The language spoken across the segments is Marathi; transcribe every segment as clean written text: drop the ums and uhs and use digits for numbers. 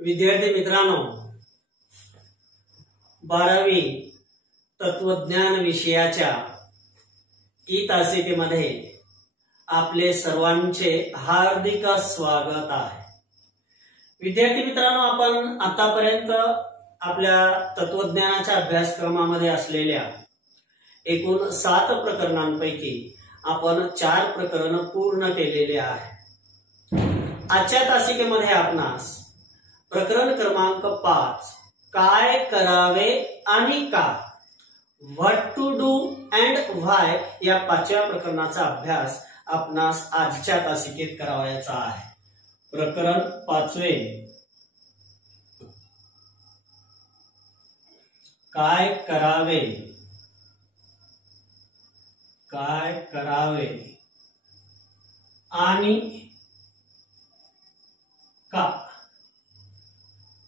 विद्यार्थी मित्रांनो, 12वी तत्वज्ञान विषयाच्या ई तासिकेमध्ये आपले सर्वांचे हार्दिक स्वागत आहे। विद्यार्थी मित्रांनो, आपण आतापर्यंत आपल्या तत्वज्ञानाच्या अभ्यासक्रमामध्ये असलेल्या एकूण 7 प्रकरणांपैकी आपण 4 प्रकरण पूर्ण केलेले आहे। आजच्या तासिकेमध्ये आपणास प्रकरण क्रमांक 5 काय करावे आणि का, व्हॉट टू डू अँड व्हाय या 5व्या प्रकरणाचा अभ्यास आपणास आजच्या तासिकेत करावायचा आहे। प्रकरण 5वे, काय करावे आणि का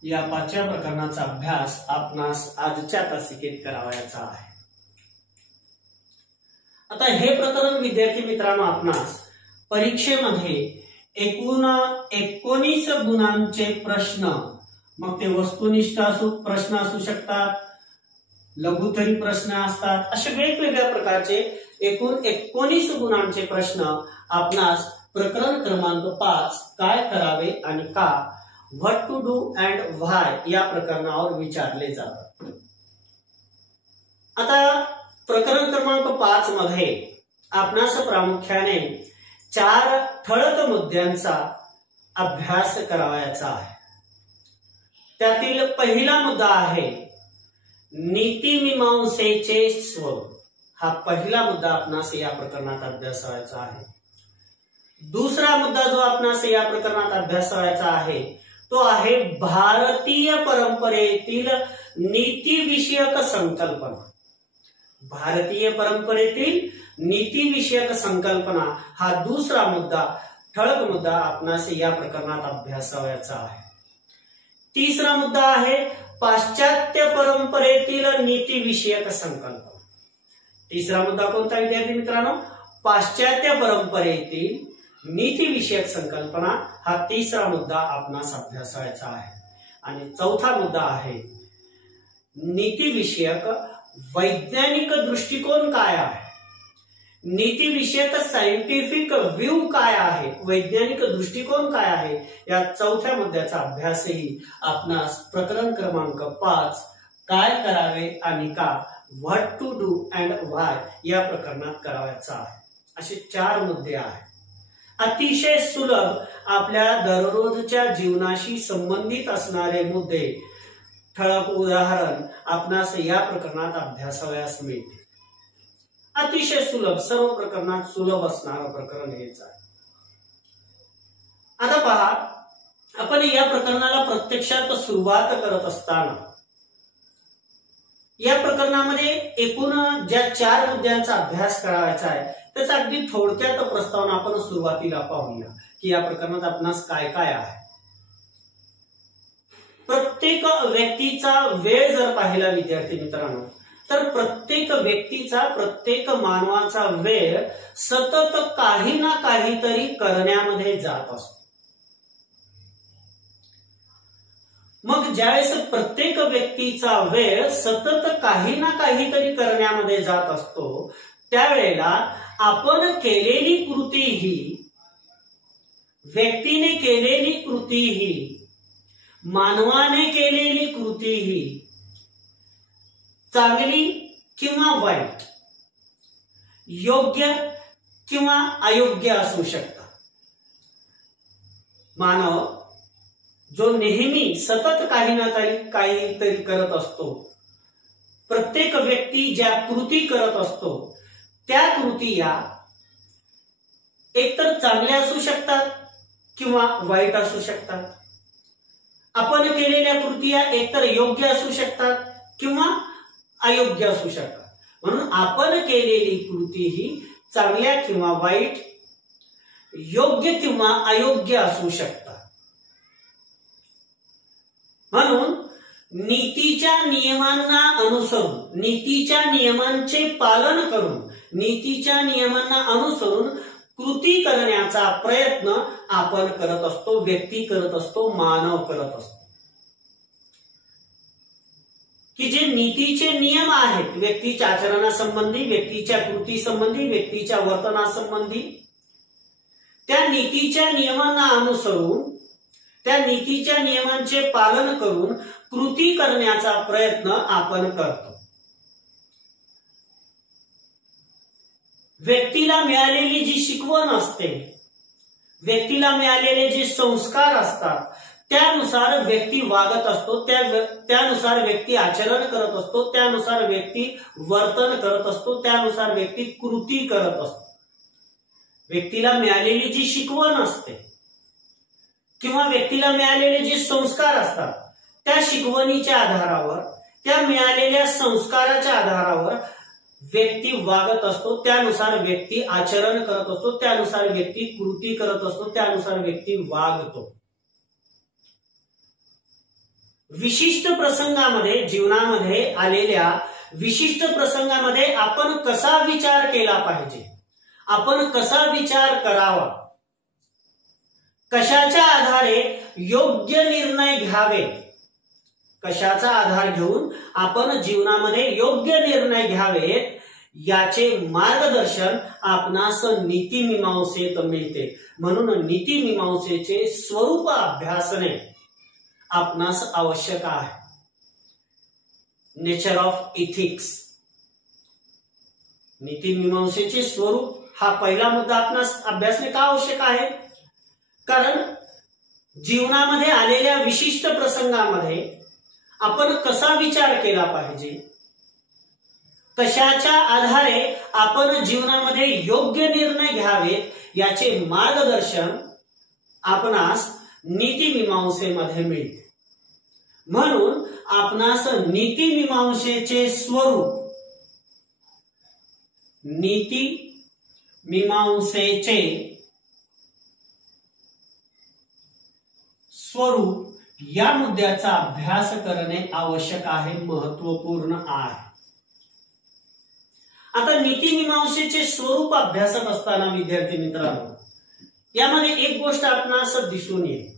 या 5व्या प्रकरणाचा अभ्यास आपणास आजच्या तासिकेत करावायचा आहे। आता हे प्रकरण विद्यार्थी मित्रांनो आपणास परीक्षेमध्ये एकूण 19 गुणांचे प्रश्न, मग ते वस्तुनिष्ठ प्रश्न असू शकतात, लघुतरी प्रश्न असतात, असे वेगवेगळ्या प्रकारचे एकूण 19 गुणांचे प्रश्न आपणास प्रकरण क्रमांक 5 काय करावे आणि का, व्हॉट टू डू अँड व्हाय या प्रकरणावर विचारले जातात। आता प्रकरण क्रमांक 5 मध्ये आपणास प्रामुख्याने 4 ठळक मुद्द्यांचा अभ्यास करावायचा आहे। त्यातील पहिला मुद्दा आहे नीतिमीमांसेचे स्वरूप। हा पहिला मुद्दा आपणास या प्रकरणात अभ्यासायचा आहे। दुसरा मुद्दा जो आपणास या प्रकरणात अभ्यासायचा आहे तो आहे भारतीय परंपरेतील नीतिविषयक संकल्पना। भारतीय परंपरेतील नीतिविषयक संकल्पना हा दुसरा मुद्दा, ठळक मुद्दा आपणास या प्रकरणात अभ्यासायचा आहे। तिसरा मुद्दा आहे पाश्चात्य परंपरेतील नीतिविषयक संकल्पना। तिसरा मुद्दा कोणता विद्यार्थी मित्रांनो? पाश्चात्य परंपरेतील नीतिविषयक संकल्पना हा तिसरा मुद्दा आपणास अभ्यासायचा आहे। आणि चौथा मुद्दा आहे नीतिविषयक वैज्ञानिक दृष्टिकोन काय आहे, नीतिविषयक सायंटिफिक व्ह्यू काय आहे, वैज्ञानिक दृष्टिकोन काय आहे, या चौथ्या मुद्द्याचा अभ्यासही आपणास प्रकरण क्रमांक 5 काय करावे आणि का, व्हॉट टू डू अँड व्हाय या प्रकरणात करावायचा आहे। असे 4 मुद्दे आहेत। अतिशय सुलभ आपल्या दररोजच्या जीवनाशी संबंधित असणारे मुद्दे, ठळक उदाहरण आपणास या प्रकरणात अभ्यासावयास मिळते। अतिशय सुलभ, सर्व प्रकरणात सुलभ असणारं प्रकरण हेच आहे। आता पहा, आपण या प्रकरणाला प्रत्यक्षात सुरुवात करत असताना या प्रकरणामध्ये एकूण ज्या 4 मुद्द्यांचा अभ्यास करायचा आहे त्याचा अगदी थोडक्यात प्रस्तावना आपण सुरुवातीला पाहूया की या प्रकरणात आपणास काय काय आहे। प्रत्येक व्यक्तीचा वेळ जर पाहिला विद्यार्थी मित्रांनो, तर प्रत्येक व्यक्तीचा, प्रत्येक मानवाचा वेळ सतत काही ना काहीतरी करण्यामध्ये जात असतो। मग ज्यावेळेस प्रत्येक व्यक्तीचा वेळ सतत काही ना काहीतरी करण्यामध्ये जात असतो त्यावेळेला आपण केलेली कृतीही, व्यक्तीने केलेली कृतीही, मानवाने केलेली कृतीही चांगली किंवा वाईट, योग्य किंवा अयोग्य असू शकतात। मानव जो नेहमी सतत काही ना काहीतरी करत असतो, प्रत्येक व्यक्ती ज्या कृती करत असतो त्या कृती या एकतर चांगल्या असू शकतात किंवा वाईट असू शकतात। आपण केलेल्या कृती या एकतर योग्य असू शकतात किंवा अयोग्य असू शकतात। म्हणून आपण केलेली कृती ही चांगल्या किंवा वाईट, योग्य किंवा अयोग्य असू शकतात। म्हणून नीतीच्या नियमांना अनुसरून, नीतीच्या नियमांचे पालन करून, नीतीच्या नियमांना अनुसरून कृती करण्याचा प्रयत्न आपण करत असतो, व्यक्ती करत असतो, मानव करत असतो। की जे नीतीचे नियम आहेत व्यक्तीच्या आचरणासंबंधी, व्यक्तीच्या कृती संबंधी, व्यक्तीच्या वर्तनासंबंधी, त्या नीतीच्या नियमांना अनुसरून, त्या नीतीच्या नियमांचे पालन करून कृती करण्याचा प्रयत्न आपण करतो. व्यक्तीला मिळालेली जी शिकवण असते, व्यक्तीला मिळालेले जे संस्कार असतात, त्यानुसार व्यक्ती वागत असतो, त्यानुसार व्यक्ती आचरण करत असतो, त्यानुसार व्यक्ती वर्तन करत असतो, त्यानुसार व्यक्ती कृती करत असतो. व्यक्तीला मिळालेली जी शिकवण असते किंवा व्यक्तीला मिळालेले जे संस्कार असतात, त्या शिकवणीच्या आधारावर, त्या मिळालेल्या संस्काराच्या आधारावर व्यक्ती वागत असतो, त्यानुसार व्यक्ती आचरण करत असतो, त्यानुसार व्यक्ती कृती करत असतो, त्यानुसार व्यक्ती वागतो. विशिष्ट प्रसंगामध्ये, जीवनामध्ये आलेल्या विशिष्ट प्रसंगामध्ये आपण कसा विचार केला पाहिजे, आपण कसा विचार करावा, कशाच्या आधारे योग्य निर्णय घ्यावेत, कशाचा आधार घेऊन आपण जीवनामध्ये योग्य निर्णय घ्यावेत, याचे मार्गदर्शन आपणास नीतिमीमांसेत मिळते. म्हणून नीतिमीमांसेचे स्वरूप अभ्यासने आपणास आवश्यक आहे. नेचर ऑफ इथिक्स, नीतिमीमांसेचे स्वरूप हा पहिला मुद्दा आपणास अभ्यासणे का आवश्यक आहे? कारण जीवनामध्ये आलेल्या विशिष्ट प्रसंगामध्ये आपण कसा विचार केला पाहिजे, कशाच्या आधारे आपण जीवनामध्ये योग्य निर्णय घ्यावेत, याचे मार्गदर्शन आपणास नीतिमीमांसेमध्ये मिळते. म्हणून आपणास नीतिमीमांसेचे स्वरूप, नीतिमीमांसेचे स्वरूप या मुद्द्याचा अभ्यास करणे आवश्यक आहे, महत्वपूर्ण आहे. आता नीतिमीमांसेचे स्वरूप अभ्यासत असताना विद्यार्थी मित्रांनो, यामध्ये एक गोष्ट आपणास दिसून येईल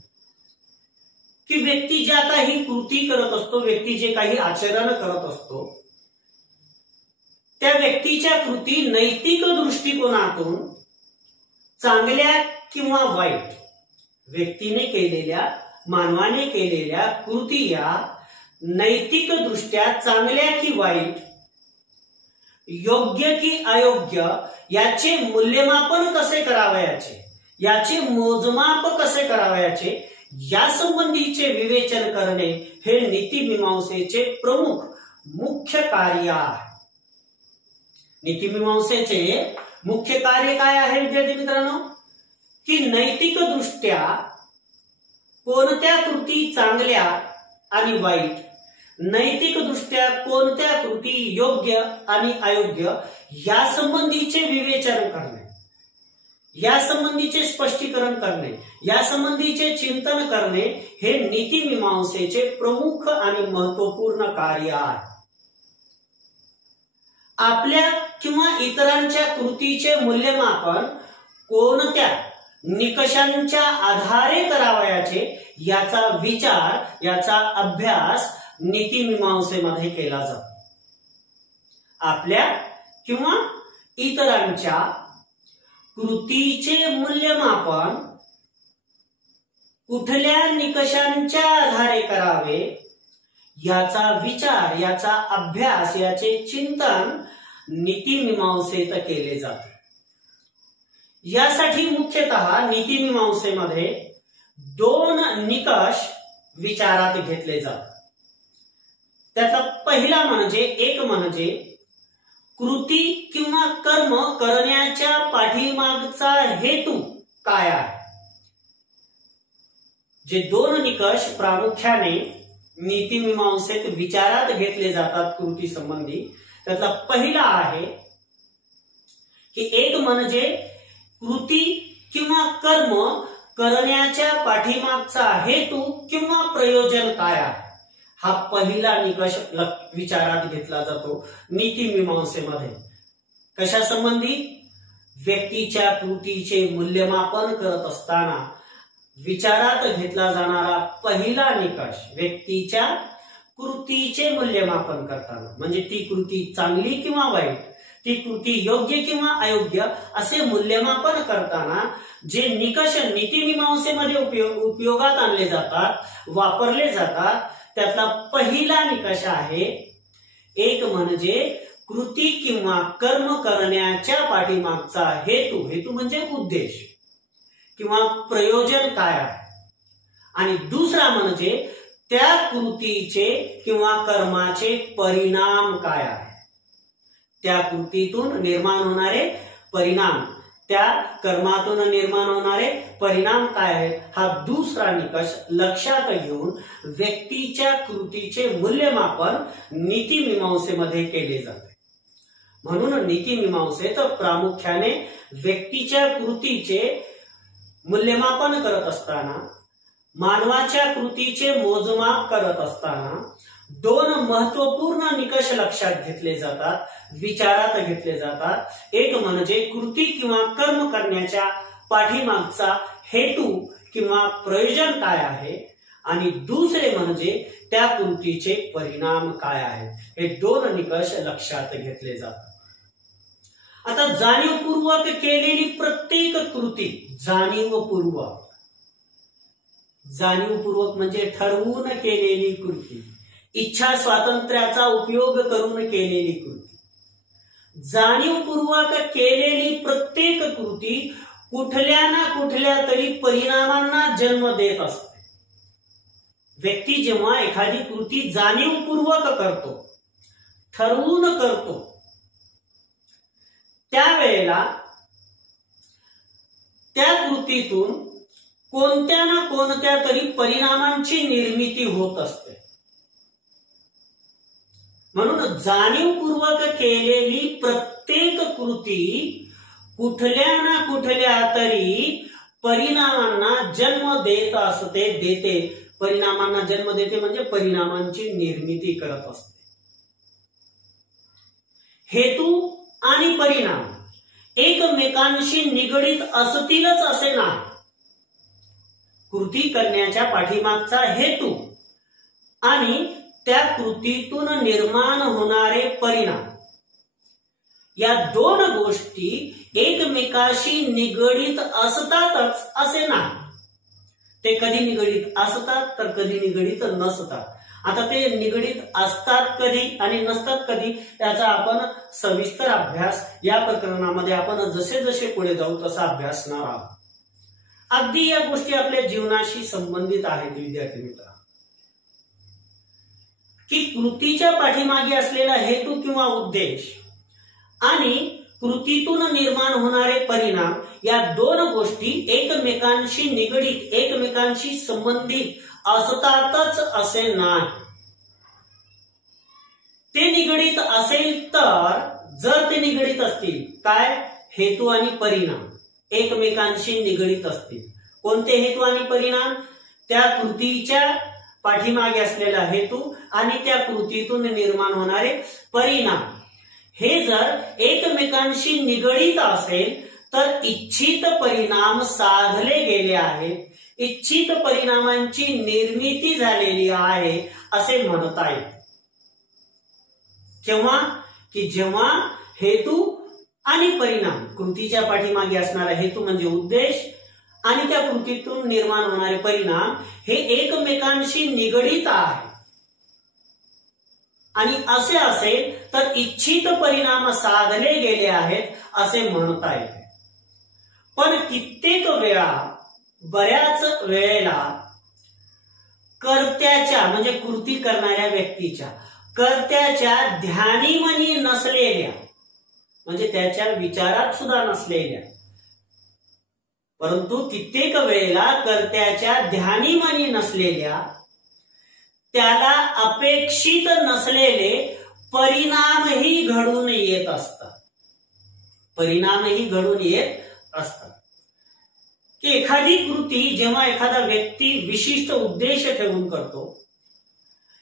की व्यक्ती ज्या काही कृती करत असतो, व्यक्ती जे काही आचरण करत असतो, त्या व्यक्तीच्या कृती नैतिक दृष्टिकोनातून चांगल्या किंवा वाईट, व्यक्तीने केलेल्या, मानवाने केलेल्या कृती या नैतिक दृष्ट्या चांगल्या की वाईट, योग्य की अयोग्य, याचे मूल्यमापन कसे करावयाचे, याचे मोजमाप कसे करावयाचे, यासंबंधीचे विवेचन करणे हे नीतिमीमांसेचे प्रमुख मुख्य कार्य आहे. नीतिमीमांसेचे मुख्य कार्य काय आहे विद्यार्थी मित्रांनो? की नैतिक दृष्ट्या कोणत्या कृती चांगल्या आणि वाईट, नैतिक दृष्ट्या कोणत्या कृती योग्य आणि अयोग्य, यासंबंधीचे विवेचन करणे, यासंबंधीचे स्पष्टीकरण करणे, यासंबंधीचे चिंतन करणे हे नीतिमीमांसेचे प्रमुख आणि महत्वपूर्ण कार्य आहे. आपल्या किंवा इतरांच्या कृतीचे मूल्यमापन कोणत्या निकषांच्या आधारे करावयाचे, याचा विचार, याचा अभ्यास नीतिमीमांसेमध्ये केला जातो. आपल्या किंवा इतरांच्या कृतीचे मूल्यमापन कुठल्या निकषांच्या आधारे करावे, याचा विचार, याचा अभ्यास, याचे चिंतन नीतिमीमांसेत केले जाते. यासाठी मुख्यतः नीतिमीमांसेमध्ये दोन निकष विचारात घेतले जातात. त्यातला पहिला म्हणजे, एक म्हणजे कृती किंवा कर्म करण्याच्या पाठीमागचा हेतू काय आहे. जे दोन निकष प्रामुख्याने नीतिमीमांसेत विचारात घेतले जातात कृती संबंधी, त्यातला पहिला आहे की एक म्हणजे कृती किंवा कर्म करण्याच्या पाठीमागचा हेतू किंवा प्रयोजन काय आहे. हा पहिला निकष विचारात घेतला जातो नीतिमीमांसेमध्ये. कशा संबंधी? व्यक्तीच्या कृतीचे मूल्यमापन करत असताना विचारात घेतला जाणारा पहिला निकष व्यक्तीच्या कृतीचे मूल्यमापन करताना, म्हणजे ती कृती चांगली किंवा वाईट, ती कृती योग्य किंवा अयोग्य असे मूल्यमापन करताना जे निकष नीतिमीमांसेमध्ये उपयोगात आणले जातात, वापरले जातात, त्यातला पहिला निकष आहे, एक म्हणजे कृती किंवा कर्म करण्याच्या पाठीमागचा हेतू, हेतू म्हणजे उद्देश किंवा प्रयोजन काय आहे, आणि दुसरा म्हणजे त्या कृतीचे किंवा कर्माचे परिणाम काय आहे, त्या कृतीतून निर्माण होणारे परिणाम, त्या कर्मातून निर्माण होणारे परिणाम काय आहेत, हा दुसरा निकष लक्षात घेऊन व्यक्तीच्या कृतीचे मूल्यमापन नीतिमीमांसेमध्ये केले जाते. म्हणून नीतिमीमांसेत प्रामुख्याने व्यक्तीच्या कृतीचे मूल्यमापन करत असताना, मानवाच्या कृतीचे मोजमाप करत असताना दोन महत्वपूर्ण निकष लक्षात घेतले जातात, विचारात घेतले जातात. एक म्हणजे कृती किंवा कर्म करण्याच्या पाठीमागचा हेतू किंवा प्रयोजन काय आहे, आणि दुसरे म्हणजे त्या कृतीचे परिणाम काय आहेत. हे दोन निकष लक्षात घेतले जातात. आता जाणीवपूर्वक केलेली प्रत्येक कृती, जाणीवपूर्वक म्हणजे ठरवून केलेली कृती, इच्छा स्वातंत्र्याचा उपयोग करून केलेली कृती, जाणीवपूर्वक केलेली प्रत्येक कृती कुठल्या ना कुठल्या तरी परिणामांना जन्म देत असते. व्यक्ती जेव्हा एखादी कृती जाणीवपूर्वक करतो, ठरवून करतो, त्यावेळेला त्या कृतीतून कोणत्या ना कोणत्या तरी परिणामांची निर्मिती होत असते. म्हणून जाणीवपूर्वक केलेली प्रत्येक कृती कुठल्या ना कुठल्या तरी परिणामांना जन्म देत असते, देते. परिणामांना जन्म देते म्हणजे परिणामांची निर्मिती करत असते. हेतू आणि परिणाम एकमेकांशी निगडीत असतीलच असे नाही. कृती करण्याच्या पाठीमागचा हेतू आणि त्या कृतीतून निर्माण होणारे परिणाम, या दोन गोष्टी एकमेकाशी निगडीत असतातच असे नाही. ते कधी निगडीत असतात तर कधी निगडीत नसतात. आता ते निगडीत असतात कधी आणि नसतात कधी याचा आपण सविस्तर अभ्यास या प्रकरणामध्ये आपण जसे जसे पुढे जाऊ तसा अभ्यासणार आहोत. अगदी या गोष्टी आपल्या जीवनाशी संबंधित आहेत विद्यार्थी मित्र, की कृतीच्या पाठीमागे असलेला हेतू किंवा उद्देश आणि कृतीतून निर्माण होणारे परिणाम, या दोन गोष्टी एकमेकांशी निगडीत, एकमेकांशी संबंधित असतातच असे नाही. ते निगडीत असेल तर, जर ते निगडीत असतील, काय हेतू आणि परिणाम एकमेकांशी निगडीत असतील. कोणते हेतू आणि परिणाम? त्या कृतीच्या पाठीमागे असलेला हेतू आणि त्या कृतीतून निर्माण होणारे परिणाम हे जर एकमेकांशी निगडीत असेल तर इच्छित परिणाम साधले गेले आहेत, इच्छित परिणामांची निर्मिती झालेली आहे असे म्हणता येईल. केव्हा? की जेव्हा हेतू आणि परिणाम, कृतीच्या पाठीमागे असणारा हेतू म्हणजे उद्देश आणि त्या कृतीतून निर्माण होणारे परिणाम हे एकमेकांशी निगडीत आहे, आणि असे असेल तर इच्छित परिणाम साधले गेले आहेत असे म्हणता येते. पण कित्येक वेळा, बऱ्याच वेळेला कर्त्याच्या म्हणजे कृती करणाऱ्या व्यक्तीच्या, कर्त्याच्या ध्यानीमनी नसलेल्या, म्हणजे त्याच्या विचारात सुद्धा नसलेल्या, परंतु कित्येक वेळेला कर्त्याच्या ध्यानीमनी नसलेल्या, त्याला अपेक्षित नसलेले परिणामही घडून येत असतात. परिणामही घडून येत असतात. की एखादी कृती जेव्हा एखादा व्यक्ती विशिष्ट उद्देश ठेवून करतो,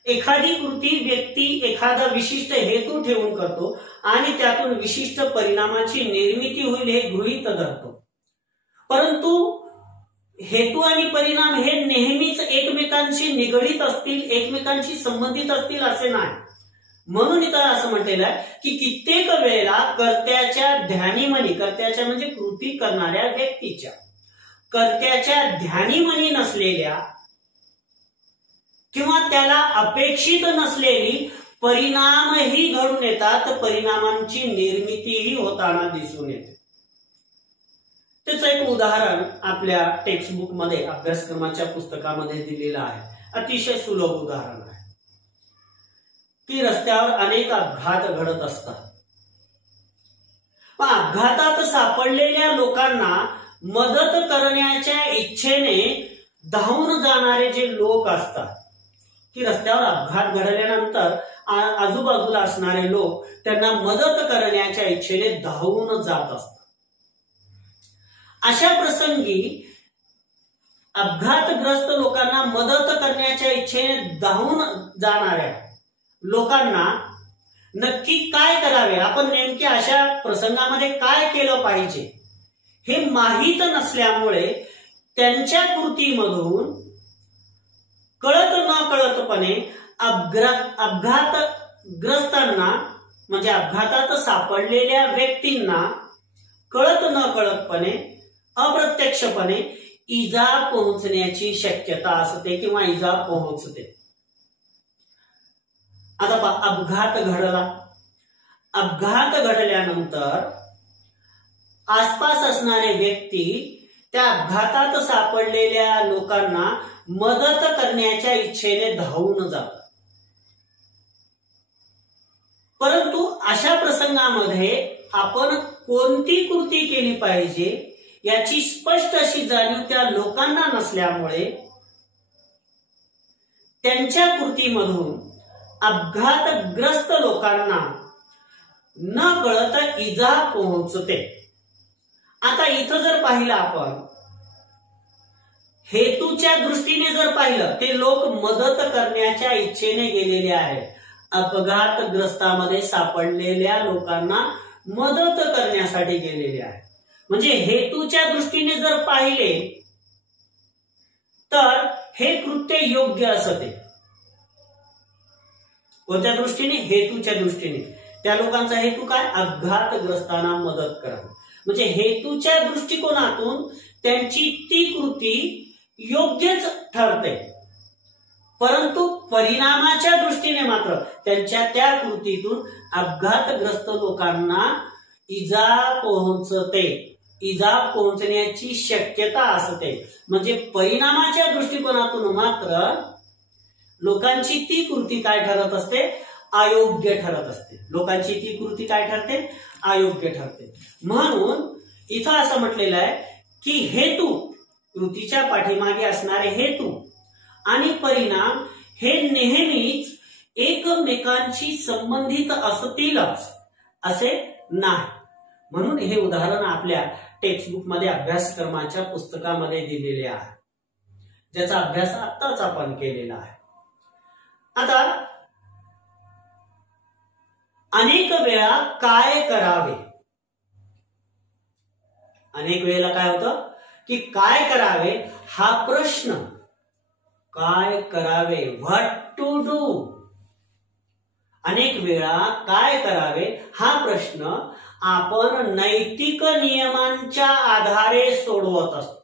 एखादी कृती व्यक्ती एखादा विशिष्ट हेतू ठेवून करतो आणि त्यातून विशिष्ट परिणामाची निर्मिती होईल हे गृहीत धरतो, परंतु हेतू आणि परिणाम हे नेहमीच एकमेकांशी निगडीत असतील, एकमेकांशी संबंधित असतील असे नाही. म्हणून इथं असं म्हटलेलं आहे की कित्येक वेळेला कर्त्याच्या ध्यानीमनी, कर्त्याच्या म्हणजे कृती करणाऱ्या व्यक्तीच्या, कर्त्याच्या ध्यानीमनी नसलेल्या किंवा त्याला अपेक्षित नसलेली परिणामही घडून येतात, परिणामांची निर्मितीही होताना दिसून येते. त्याचं एक उदाहरण आपल्या टेक्स्टबुक मध्ये, अभ्यासक्रमाच्या पुस्तकामध्ये दिलेलं आहे. अतिशय सुलभ उदाहरण आहे की रस्त्यावर अनेक अपघात घडत असतात. पण अपघातात सापडलेल्या लोकांना मदत करण्याच्या इच्छेने धावून जाणारे जे लोक असतात, की रस्त्यावर अपघात घडल्यानंतर आजूबाजूला असणारे लोक त्यांना मदत करण्याच्या इच्छेने धावून जात असतात. अशा प्रसंगी अपघातग्रस्त लोकांना मदत करण्याच्या इच्छेने धावून जाणाऱ्या लोकांना नक्की काय करावे, आपण नेमके अशा प्रसंगामध्ये काय केलं पाहिजे हे माहीत नसल्यामुळे त्यांच्या कृतीमधून कळत न कळतपणे अपघातग्रस्तांना म्हणजे अपघातात सापडलेल्या व्यक्तींना कळत न कळतपणे, अप्रत्यक्षपणे इजा पोहोचण्याची शक्यता असते किंवा इजा पोहोचते. आता अपघात घडला, अपघात घडल्यानंतर आसपास असणारे व्यक्ती त्या अपघातात सापडलेल्या लोकांना मदत करण्याच्या इच्छेने धावून जातात. परंतु अशा प्रसंगामध्ये आपण कोणती कृती केली पाहिजे याची स्पष्ट अशी जाणीव त्या लोकांना नसल्यामुळे त्यांच्या कृतीमधून अपघातग्रस्त लोकांना न कळत इजा पोहोचते. आता इथं जर पाहिलं आपण, हेतूच्या दृष्टीने जर पाहिलं, ते लोक मदत करण्याच्या इच्छेने गेलेले आहेत. अपघातग्रस्तामध्ये सापडलेल्या लोकांना मदत करण्यासाठी गेलेले आहेत. म्हणजे हेतूच्या दृष्टीने जर पाहिले तर हे कृत्य योग्य असते. कोणत्या दृष्टीने? हेतूच्या दृष्टीने. त्या लोकांचा हेतू काय? अपघातग्रस्तांना मदत करणं. म्हणजे हेतूच्या दृष्टिकोनातून त्यांची ती कृती योग्यच ठरते, परंतु परिणामाच्या दृष्टीने मात्र त्यांच्या त्या कृतीतून अपघातग्रस्त लोकांना इजा पोहोचते, इजा पोहोचण्याची शक्यता असते. म्हणजे परिणामाच्या दृष्टिकोनातून मात्र लोकांची ती कृती काय ठरत असते? अयोग्य ठरत असते. लोकांची ती कृती काय ठरते? अयोग्य ठरते. म्हणून इथं असं म्हटलेलं आहे की हेतू, कृतीच्या पाठीमागे असणारे हेतू आणि परिणाम हे नेहमीच एकमेकांशी संबंधित असतीलच असे नाही. म्हणून हे उदाहरण आपल्या टेक्स्टबुक मध्ये, अभ्यासक्रमाच्या पुस्तकामध्ये दिलेले आहे, ज्याचा अभ्यास आताच आपण केलेला आहे. आता अनेक वेळा काय करावे, अनेक वेळेला काय होतं की काय करावे हा प्रश्न, काय करावे, व्हॉट टू डू, अनेक वेळा काय करावे हा प्रश्न आपण नैतिक नियमांच्या आधारे सोडवत असतो.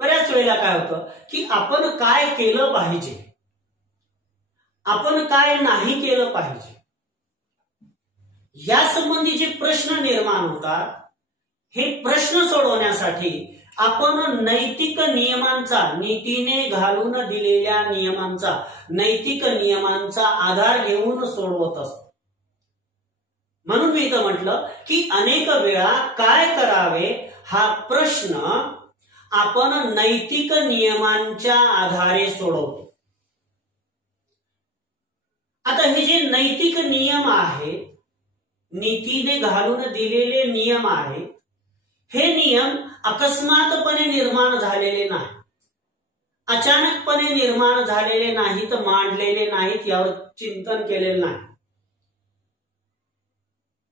बऱ्याच वेळेला काय होतं की आपण काय केलं पाहिजे, आपण काय नाही केलं पाहिजे, या संबंधी जे प्रश्न निर्माण होतात, हे प्रश्न सोडवण्यासाठी आपण नैतिक नियमांचा, नीतीने घालून दिलेल्या नियमांचा, नैतिक नियमांचा आधार घेऊन सोडवत असतो. म्हणून मी इथं म्हटलं की अनेक वेळा काय करावे हा प्रश्न आपण नैतिक नियमांच्या आधारे सोडवतो. आता हे जे नैतिक नियम आहे, नीतीने घालून दिलेले नियम आहे, हे नियम अकस्मातपणे निर्माण झालेले नाही, अचानकपणे निर्माण झालेले नाहीत, मांडलेले नाहीत, यावर चिंतन केलेले नाही.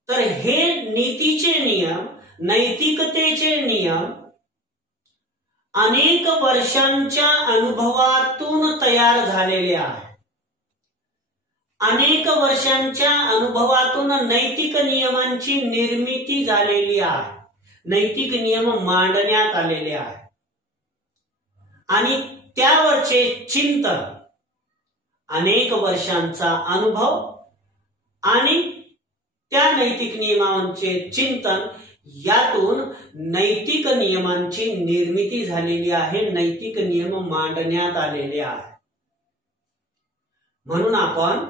तर हे नीतीचे नियम, नैतिकतेचे नियम अनेक वर्षांच्या अनुभवातून तयार झालेले आहे. अनेक वर्षांच्या अनुभवातून नैतिक नियमांची निर्मिती झालेली आहे. नैतिक नियम मांडण्यात आलेले आहे आणि त्यावरचे चिंतन, अनेक वर्षांचा अनुभव आणि त्या नैतिक नियमांचे चिंतन, यातून नैतिक नियमांची निर्मिती झालेली आहे. नैतिक नियम मांडण्यात आलेले आहे. म्हणून आपण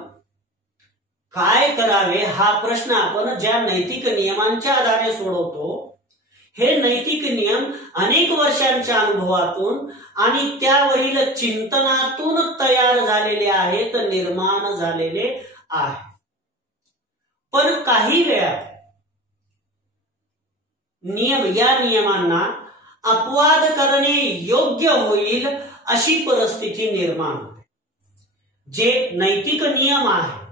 काय करावे हा प्रश्न आपण ज्या नैतिक नियमांच्या आधारे सोडवतो, हे नैतिक नियम अनेक वर्षांच्या अनुभवातून आणि त्यावरील चिंतनातून तयार झालेले आहेत, निर्माण झालेले आहे. पण काही वेळा या नियमांना अपवाद करणे योग्य होईल अशी परिस्थिती निर्माण होते. जे नैतिक नियम आहे,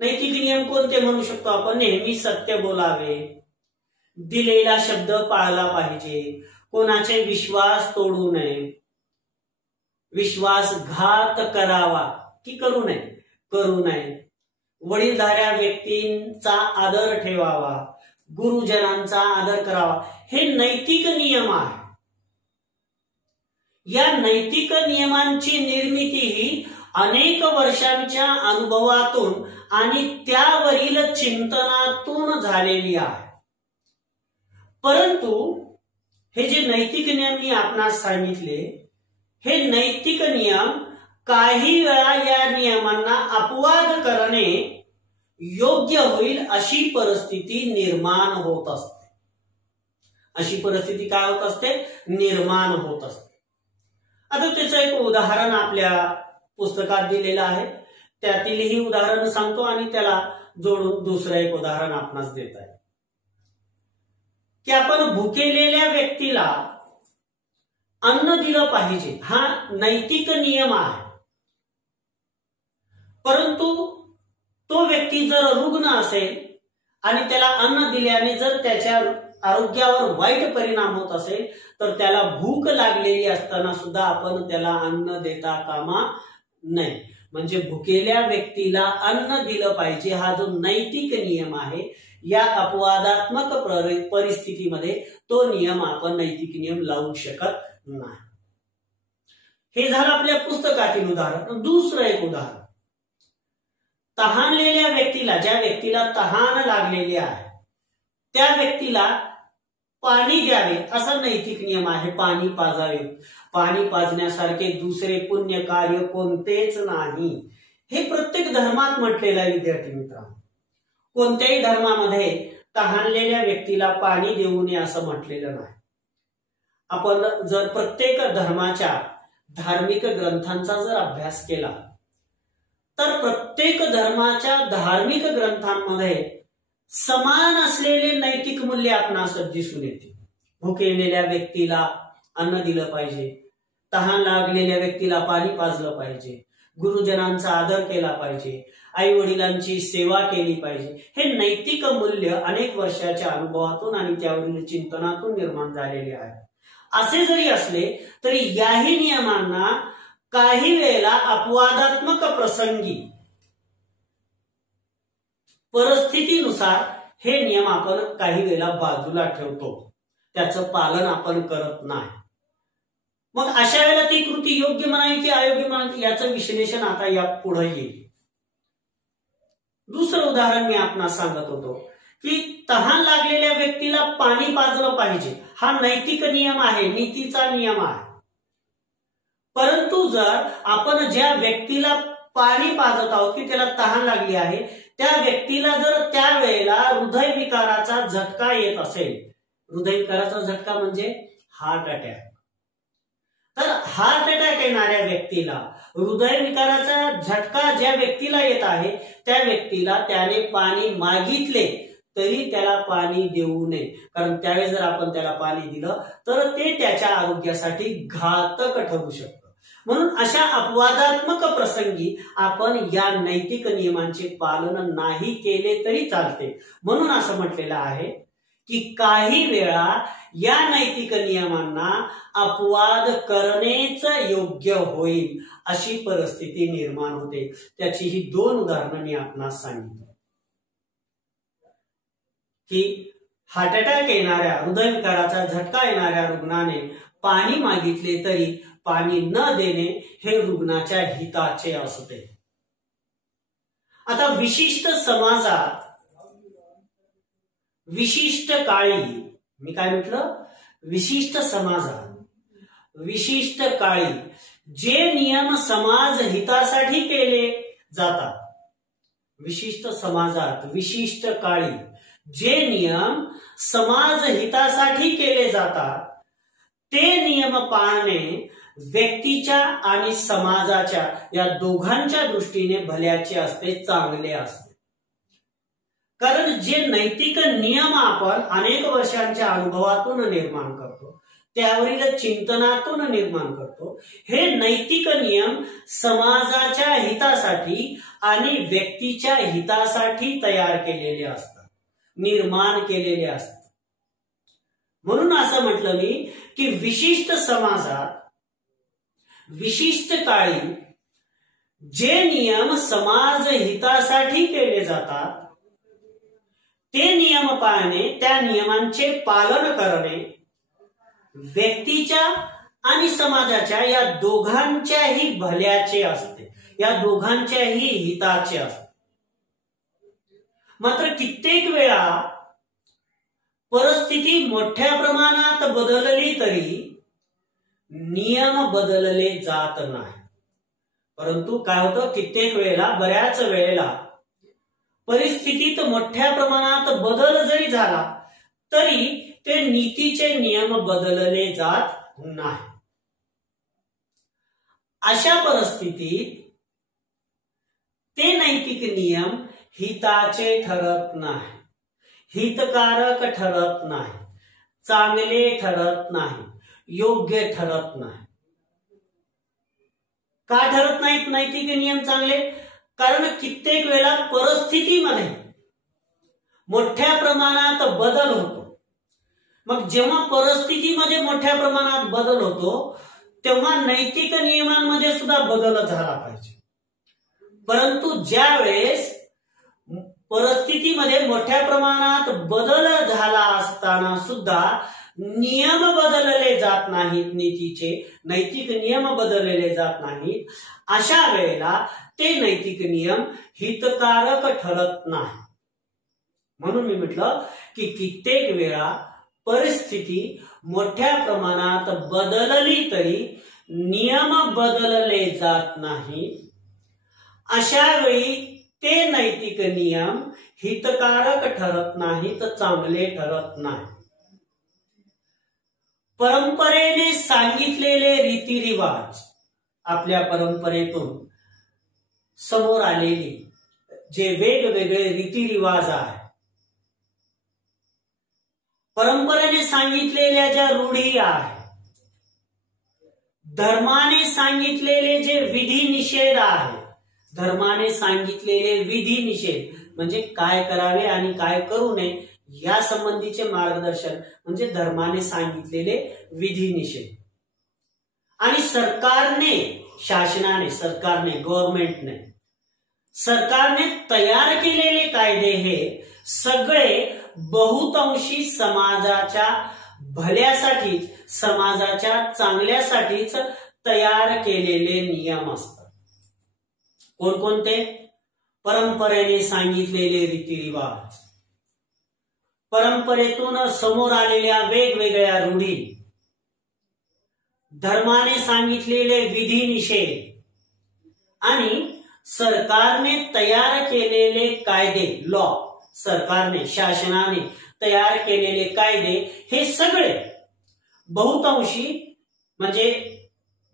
नैतिक नियम कोणते म्हणू शकतो आपण? नेहमी सत्य बोलावे, दिलेला शब्द पाळला पाहिजे, कोणाचे विश्वास तोडू नये, विश्वासघात करावा की करू नये, वडीलधाऱ्या व्यक्तींचा आदर ठेवावा, गुरुजनांचा आदर करावा, हे नैतिक नियम आहे. या नैतिक नियमांची निर्मिती ही अनेक वर्षांच्या अनुभवातून आणि त्यावरील चिंतनातून झालेली आहे. परंतु हे जे नैतिक नियम मी आपणास सांगितले, हे नैतिक नियम काही वेळा या नियमांना अपवाद करणे योग्य होईल अशी परिस्थिती निर्माण होत असते. अशी परिस्थिती काय होत असते? निर्माण होत असते. आता त्याचं एक उदाहरण आपल्या पुस्तकात दिलेलं आहे, त्यातीलही उदाहरण सांगतो आणि त्याला जोडून दुसरं एक उदाहरण आपणास देत आहे की आपण भुकेलेल्या व्यक्तीला अन्न दिलं पाहिजे, हा नैतिक नियम आहे. परंतु तो व्यक्ती जर रुग्ण असेल आणि त्याला अन्न दिल्याने जर त्याच्या आरोग्यावर वाईट परिणाम होत असेल, तर त्याला भूक लागलेली असताना सुद्धा आपण त्याला अन्न देता कामा नये. म्हणजे भुकेल्या व्यक्तीला अन्न दिलं पाहिजे हा जो नैतिक नियम आहे, या अपवादात्मक परिस्थितीमध्ये तो नियम आपण नैतिक नियम लावू शकत नाही. हे झालं आपल्या पुस्तकातील उदाहरण. दुसरं एक उदाहरण, तहानलेल्या व्यक्तीला, ज्या व्यक्तीला तहान लागलेली आहे त्या व्यक्तीला पाणी द्यावे असा नैतिक नियम आहे. पाणी पाजावे. पाणी पाजण्यासारखे दुसरे पुण्य कार्य कोणतेच नाही, हे प्रत्येक धर्मात म्हटलेलं आहे. विद्यार्थी मित्रांनो, कोणत्याही धर्मामध्ये तहानलेल्या व्यक्तीला पाणी देऊ नये असं म्हटलेलं नाही. आपण जर प्रत्येक धर्माच्या धार्मिक ग्रंथांचा जर अभ्यास केला तर प्रत्येक धर्माच्या धार्मिक ग्रंथांमध्ये समान असलेले नैतिक मूल्य आपणास दिसून येते. भुकेलेल्या व्यक्तीला अन्न दिलं पाहिजे, तहान लागलेल्या व्यक्तीला पाणी पाजलं पाहिजे, गुरुजनांचा आदर केला पाहिजे, आई वडिलांची सेवा केली पाहिजे. हे नैतिक मूल्य अनेक वर्षाच्या अनुभवातून आणि त्यावरील चिंतनातून निर्माण झालेले आहे. असे जरी असले तरी याही नियमांना काही वेळेला अपवादात्मक प्रसंगी परिस्थितीनुसार हे नियम आपण काही वेळेला बाजूला ठेवतो, त्याचं पालन आपण करत नाही. मग अशा वेळेला ती कृती योग्य म्हणावी की अयोग्य म्हणावी याचं विश्लेषण आता या पुढे येईल. दुसरं उदाहरण मी आपणास सांगत होतो की तहान लागलेल्या व्यक्तीला पाणी पाजलं पाहिजे हा नैतिक नियम आहे, नीतीचा नियम आहे. परंतु जर आपण ज्या व्यक्तीला पाणी पाजत आहोत की त्याला तहान लागली आहे, त्या व्यक्तीला जर त्यावेळेला हृदयविकाराचा झटका येत असेल, हृदयविकाराचा झटका म्हणजे हार्ट अटॅक, तर हार्ट अटॅक येणाऱ्या व्यक्तीला हृदयविकाराचा झटका ज्या व्यक्तीला येत आहे त्या व्यक्तीला त्याने पाणी मागितले तरी त्याला पाणी देऊ नये, कारण त्यावेळेस जर आपण त्याला पाणी दिलं तर ते त्याच्या आरोग्यासाठी घातक ठरू शकतं. म्हणून अशा अपवादात्मक प्रसंगी आपण या नैतिक नियमांचे पालन नाही केले तरी चालते. म्हणून असं म्हटलेलं आहे की काही वेळा या नैतिक नियमांना अपवाद करणेच योग्य होईल अशी परिस्थिती निर्माण होते। त्याची ही 2 उदाहरणं मी आपणास सांगितली की हार्ट अटॅक येणाऱ्या, हृदयविकाराचा झटका येणाऱ्या रुग्णाने पाणी मागितले तरी पाणी न देणे हे रुग्णाच्या हिताचे असते। आता विशिष्ट समाजात विशिष्ट काळी, मी काय म्हटलं, विशिष्ट समाजात विशिष्ट काळी जे नियम समाज हितासाठी केले जातात, विशिष्ट समाजात विशिष्ट काळी जे नियम समाज हितासाठी केले जातात ते नियम पाळणे व्यक्तीच्या आणि समाजाच्या या दोघांच्या दृष्टीने भल्याचे असते, चांगले असते। कारण जे नैतिक नियम आपण अनेक वर्षांच्या अनुभवातून निर्माण करतो, त्यावरील चिंतनातून निर्माण करतो, हे नैतिक नियम समाजाच्या हितासाठी आणि व्यक्तीच्या हितासाठी तयार केलेले असतात, निर्माण केलेले असतात। म्हणून असं म्हटलं मी की विशिष्ट समाजात विशिष्ट काळी जे नियम समाज हितासाठी केले जातात ते नियम पाळणे, त्या नियमांचे पालन करणे व्यक्तीच्या आणि समाजाच्या या दोघांच्याही भल्याचे असते, या दोघांच्याही हिताचे असते। मात्र कित्येक वेळा परिस्थिती मोठ्या प्रमाणात बदलली तरी नियम बदलले जात नाही। परंतु काय होतं, कित्येक वेळेला, बऱ्याच वेळेला परिस्थितीत मोठ्या प्रमाणात बदल जरी झाला तरी ते नीतीचे नियम बदलले जात नाही। अशा परिस्थितीत ते नैतिक नियम हिताचे ठरत नाही, हितकारक ठरत नाही, चांगले ठरत नाही, योग्य ठरत नाही। का ठरत नाहीत नैतिक नियम चांगले? कारण कित्येक वेळा परिस्थितीमध्ये मोठ्या प्रमाणात बदल होतो। मग जेव्हा परिस्थितीमध्ये मोठ्या प्रमाणात बदल होतो तेव्हा नैतिक नियमांमध्ये सुद्धा बदल झाला पाहिजे। परंतु ज्या वेळेस परिस्थितीमध्ये मोठ्या प्रमाणात बदल झाला असताना सुद्धा नियम बदलले जात नाहीत, नीतीचे नैतिक नियम बदलले जात नाहीत, अशा वेळेला ते नैतिक नियम हितकारक ठरत नाही। म्हणून मी म्हटलं की कित्येक वेळा परिस्थिती मोठ्या प्रमाणात बदलली तरी नियम बदलले जात नाही, अशा वेळी ते नैतिक नियम हितकारक ठरत नाहीत, चांगले ठरत नाही। परंपरेने सांगितलेले रीतिरिवाज, आपल्या परंपरेतून समोर आलेली जे वेगवेगळे रीतिरिवाज आहेत, परंपरेने सांगितलेल्या ज्या रूढी आहेत, धर्माने सांगितलेले जे विधी निषेध आहेत, धर्माने सांगितलेले विधी निषेध म्हणजे काय करावे आणि काय करू नये या संबंधीचे मार्गदर्शन म्हणजे धर्माने सांगितलेले विधी निषेध, आणि सरकारने, शासनाने, सरकारने, गव्हर्नमेंटने, सरकारने तयार केलेले कायदे हे सगळे बहुतांशी समाजाच्या भल्यासाठीच, समाजाच्या चांगल्यासाठीच तयार केलेले नियम असतात। कोणकोणते? परंपरेने सांगितलेले रीतिरिवाज, परंपरेतून समोर आलेल्या वेगवेगळ्या रूढी, धर्माने सांगितलेले विधी निषेध आणि सरकारने तयार केलेले कायदे, लॉ, सरकारने, शासनाने तयार केलेले कायदे हे सगळे बहुतांशी म्हणजे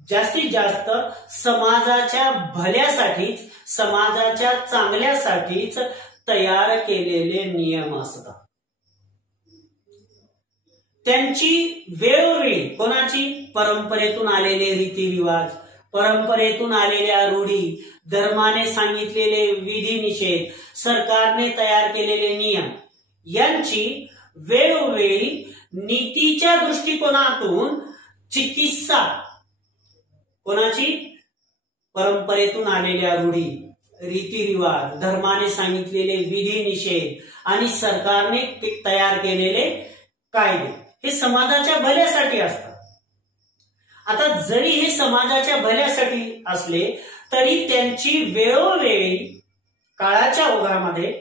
जास्तीत जास्त समाजाच्या भल्यासाठीच, समाजाच्या चांगल्यासाठीच तयार केलेले नियम असतात। त्यांची वेळोवेळी, कोणाची? परंपरेतून आलेले रीतिरिवाज, परंपरेतून आलेल्या रूढी, धर्माने सांगितलेले विधी निषेध, सरकारने तयार केलेले नियम यांची वेळोवेळी नीतीच्या दृष्टिकोनातून चिकित्सा, कोणाची? परंपरेतून आलेल्या रूढी, रीतिरिवाज, धर्माने सांगितलेले विधी निषेध आणि सरकारने तयार केलेले कायदे हे समाजाच्या भल्यासाठी असतात. आता जरी हे समाजाच्या भल्यासाठी असले तरी त्यांची वेळोवेळी काळाच्या ओघामध्ये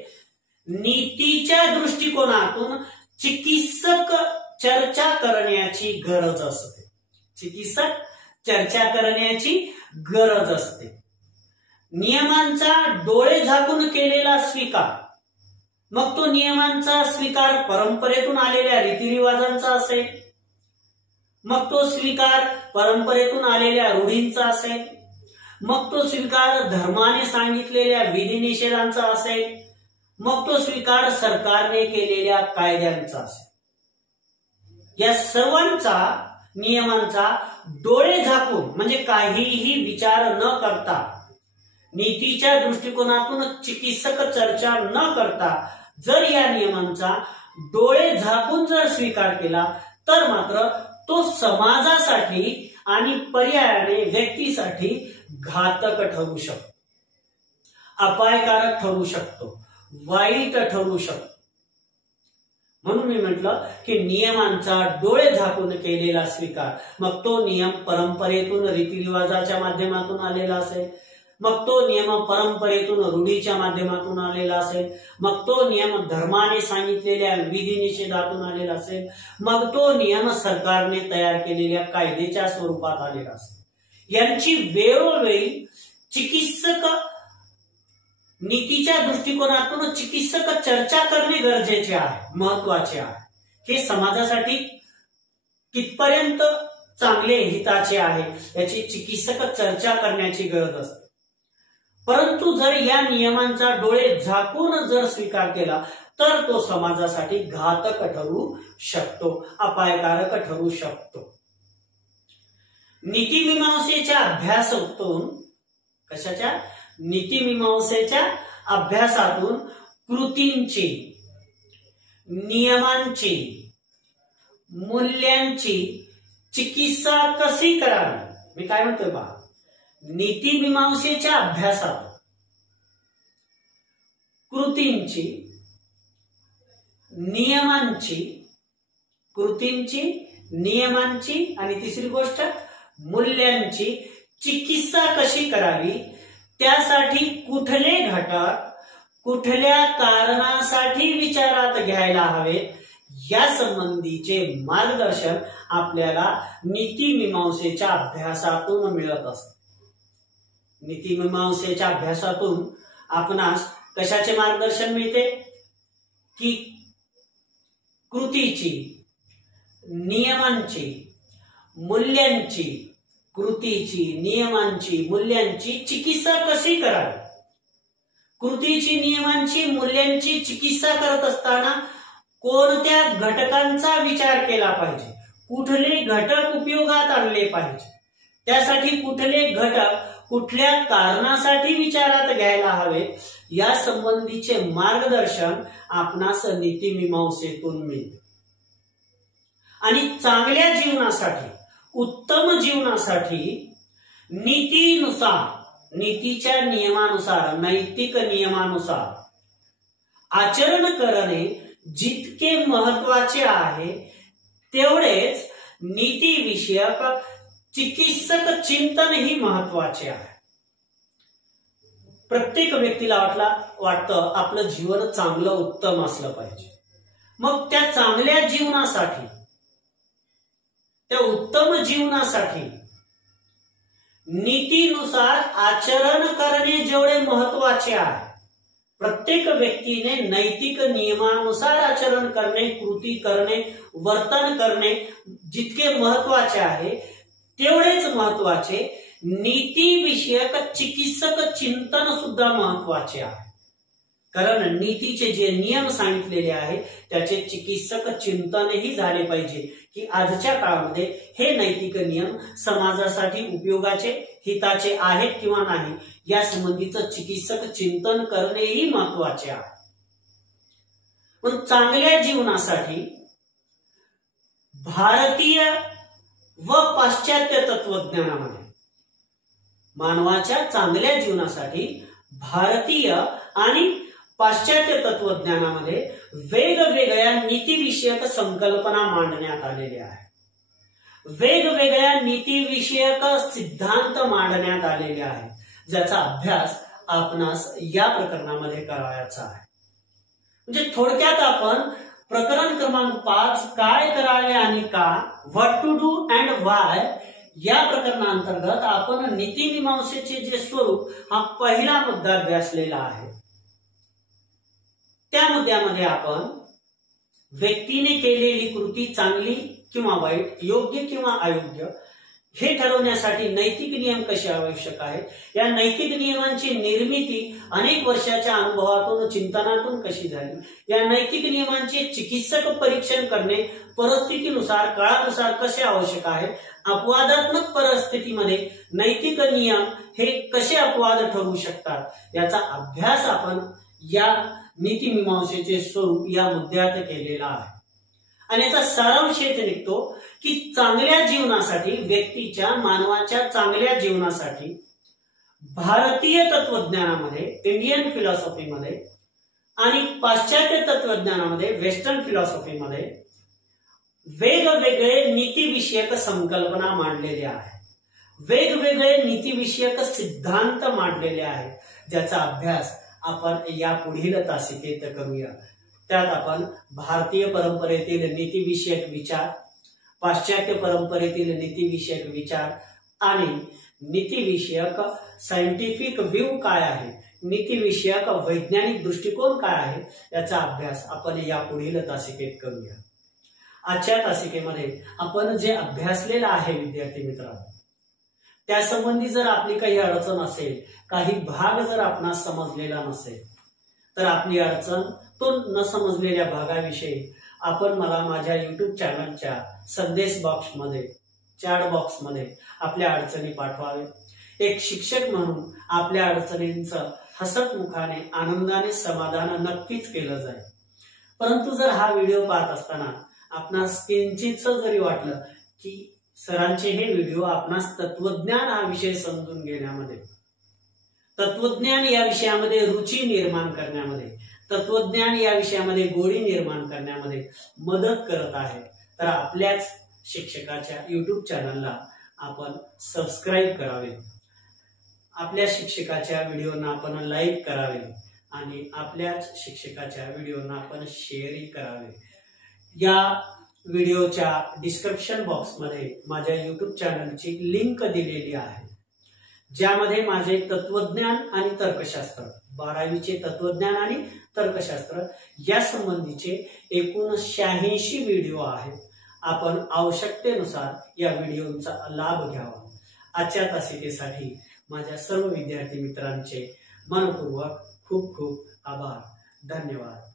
नीतीच्या दृष्टिकोनातून चिकित्सक चर्चा करण्याची गरज असते. चिकित्सक चर्चा करण्याची गरज असते. नियमांचा डोळे झाकून केलेला स्वीकार, मग तो नियमांचा स्वीकार परंपरेतून आलेल्या रीतिरिवाजांचा असेल, मग तो स्वीकार परंपरेतून आलेल्या रूढींचा असेल, मग तो स्वीकार धर्माने सांगितलेल्या विधी निषेधांचा असेल, मग तो स्वीकार सरकारने केलेल्या कायद्यांचा असेल. या सर्वांचा, नियमांचा डोळे झाकून म्हणजे काहीही विचार न करता, नीतीच्या दृष्टिकोनातून चिकित्सक चर्चा न करता जर या नियमांचा डोळे झाकून जर स्वीकार केला तर मात्र तो समाजासाठी आणि पर्यायाने व्यक्तीसाठी घातक ठरू शकतो, अपायकारक ठरू शकतो, वाईट ठरू शकतो. म्हणून मी म्हटलं की नियमांचा डोळे झाकून केलेला स्वीकार, मग तो नियम परंपरेतून रीतिरिवाजाच्या माध्यमातून आलेला असेल, मग तो नियम परंपरेतून रूढीच्या माध्यमातून आलेला असेल, मग तो नियम धर्माने सांगितलेल्या विधी निषेधातून आलेला असेल, मग तो नियम सरकारने तयार केलेल्या कायद्याच्या स्वरूपात आलेला असेल. यांची वेळोवेळी चिकित्सक, नीतीच्या दृष्टिकोनातून चिकित्सक चर्चा करणे गरजेचे आहे, महत्वाचे आहे. हे समाजासाठी कितपर्यंत चांगले, हिताचे आहे याची चिकित्सक चर्चा करण्याची गरज असते. परंतु जर या नियमांचा डोळे झाकून जर स्वीकार केला तर तो समाजासाठी घातक ठरू शकतो, अपायकारक ठरू शकतो. नीतिमीमांसेच्या अभ्यासातून, कशाच्या? नीतिमीमांसेच्या अभ्यासातून कृतींची, नियमांची, मूल्यांची चिकित्सा कशी करावी? मी काय म्हणतोय पहा, नीतिमीमांसेच्या अभ्यासात कृतींची, नियमांची, कृतींची, नियमांची आणि तिसरी गोष्ट मूल्यांची चिकित्सा कशी करावी, त्यासाठी कुठले घटक कुठल्या कारणासाठी विचारात घ्यायला हवेत या संबंधीचे मार्गदर्शन आपल्याला नीतिमीमांसेच्या अभ्यासातून मिळत असते. नीतिमीमांसेच्या अभ्यासातून आपणास कशाचे मार्गदर्शन मिळते की कृतीची, नियमांची, मूल्यांची, कृतीची, नियमांची, मूल्यांची चिकित्सा कशी करावी. कृतीची, नियमांची, मूल्यांची चिकित्सा करत असताना कोणत्या घटकांचा विचार केला पाहिजे, कुठले घटक उपयोगात आणले पाहिजे, त्यासाठी कुठले घटक कुठल्या कारणासाठी विचारात घ्यायला हवे या संबंधीचे मार्गदर्शन आपणास नीतिमीमांसेतून मिळते. आणि चांगल्या जीवनासाठी, उत्तम जीवनासाठी नीतीनुसार, नीतीच्या नियमानुसार, नैतिक नियमानुसार आचरण करणे जितके महत्वाचे आहे तेवढेच नीतिविषयक चिकित्सक चिंतन ही महत्वाचे आहे. प्रत्येक व्यक्तीला वाटतं आपलं जीवन चांगलं, उत्तम असलं पाहिजे. मग त्या चांगल्या जीवनासाठी, त्या उत्तम जीवनासाठी नीतीनुसार आचरण करणे जेवढे महत्वाचे आहे, प्रत्येक व्यक्तीने नैतिक नियमानुसार आचरण करणे, कृती करणे, वर्तन करणे जितके महत्वाचे आहे तेवढेच महत्वाचे नीतिविषयक चिकित्सक चिंतन सुद्धा महत्वाचे आहे. कारण नीतीचे जे नियम सांगितलेले आहे त्याचे चिकित्सक चिंतनही झाले पाहिजे की आजच्या काळामध्ये हे नैतिक नियम समाजासाठी उपयोगाचे, हिताचे आहेत किंवा नाही या संबंधीचं चिकित्सक चिंतन करणेही महत्वाचे आहे. पण चांगल्या जीवनासाठी भारतीय व पाश्चात्य तत्वज्ञानामध्ये, मानवाच्या चांगल्या जीवनासाठी भारतीय आणि पाश्चात्य तत्वज्ञानामध्ये वेगवेगळ्या नीतिविषयक संकल्पना मांडण्यात आलेल्या आहेत, वेगवेगळ्या नीतिविषयक सिद्धांत मांडण्यात आलेले आहेत, ज्याचा अभ्यास आपणास या प्रकरणामध्ये करायचा आहे. म्हणजे थोडक्यात आपण प्रकरण क्रमांक 5 काय करावे आणि का, व्हॉट टू डू अँड व्हाय, या प्रकरणांतर्गत आपण नीतिमीमांसेचे जे स्वरूप हा पहिला मुद्दा अभ्यासलेला आहे. त्या मुद्द्यामध्ये आपण व्यक्तीने केलेली कृती चांगली किंवा वाईट, योग्य किंवा अयोग्य हे ठरवण्यासाठी नैतिक नियम कसे आवश्यक आहेत, या नैतिक नियमांची निर्मिती अनेक वर्षाच्या अनुभवातून चिंतनातून कशी झाली, या नैतिक नियमांचे चिकित्सक परीक्षण करणे परिस्थितीनुसार काळानुसार कसे आवश्यक आहे, अपवादात्मक परिस्थितीमध्ये नैतिक नियम हे कसे अपवाद ठरू शकतात, याचा अभ्यास आपण या नीतिमीमांसेचे स्वरूप या मुद्द्यात केलेला आहे. आणि याचा सारांश हेच निघतो की चांगल्या जीवनासाठी, व्यक्तीच्या मानवाच्या चांगल्या जीवनासाठी भारतीय तत्वज्ञानामध्ये, इंडियन फिलॉसॉफीमध्ये आणि पाश्चात्य तत्वज्ञानामध्ये, वेस्टर्न फिलॉसॉफीमध्ये वेगवेगळे नीतिविषयक संकल्पना मांडलेल्या आहेत, वेगवेगळे नीतिविषयक सिद्धांत मांडलेले आहेत, ज्याचा अभ्यास आपण या पुढील तासिकेत करूया. त्यात आपण भारतीय परंपरेतील नीतिविषयक विचार, पाश्चात्य परंपरेतील नीतिविषयक विचार आणि नीतिविषयक सायंटिफिक व्ह्यू काय आहे, नीतिविषयक वैज्ञानिक दृष्टिकोन काय आहे, याचा अभ्यास आपण या पुढील तासिकेत करूया. आजच्या तासिकेमध्ये आपण जे अभ्यासलेलं आहे विद्यार्थी मित्रांनो, त्यासंबंधी जर आपली काही अडचण असेल, काही भाग जर आपणास समजलेला नसेल, तर आपली अडचण तो न समजलेल्या भागाविषयी आपण मला माझ्या युट्यूब चॅनलच्या संदेश बॉक्समध्ये, चॅट बॉक्समध्ये आपल्या अडचणी पाठवावे. एक शिक्षक म्हणून आपल्या अडचणींचं हसतमुखाने, आनंदाने समाधान नक्कीच केलं जाईल. परंतु जर हा व्हिडिओ पाहत असताना आपणास किंचित जरी वाटलं की सरांचे हे व्हिडिओ आपणास तत्वज्ञान हा विषय समजून घेण्यामध्ये, तत्वज्ञान या विषयामध्ये रुची निर्माण करण्यामध्ये, तत्वज्ञान या विषयामध्ये गोडी निर्माण करण्यामध्ये मदत करत आहे, तर आपल्याच शिक्षकाच्या युट्यूब चॅनलला आपण सबस्क्राईब करावे, आपल्या शिक्षकाच्या व्हिडिओना आपण लाईक करावे आणि आपल्याच शिक्षकाच्या व्हिडिओना आपण शेअरही करावे. या व्हिडिओच्या डिस्क्रिप्शन बॉक्समध्ये माझ्या युट्यूब चॅनलची लिंक दिलेली आहे, ज्यामध्ये माझे तत्वज्ञान आणि तर्कशास्त्र, 12वीचे तत्वज्ञान आणि तर्कशास्त्र या संबंधीचे एकूण 86 व्हिडिओ आहेत. आपण आवश्यकतेनुसार या व्हिडिओचा लाभ घ्यावा. आजच्या तासिकेसाठी माझ्या सर्व विद्यार्थी मित्रांचे मनपूर्वक खूप खूप आभार. धन्यवाद.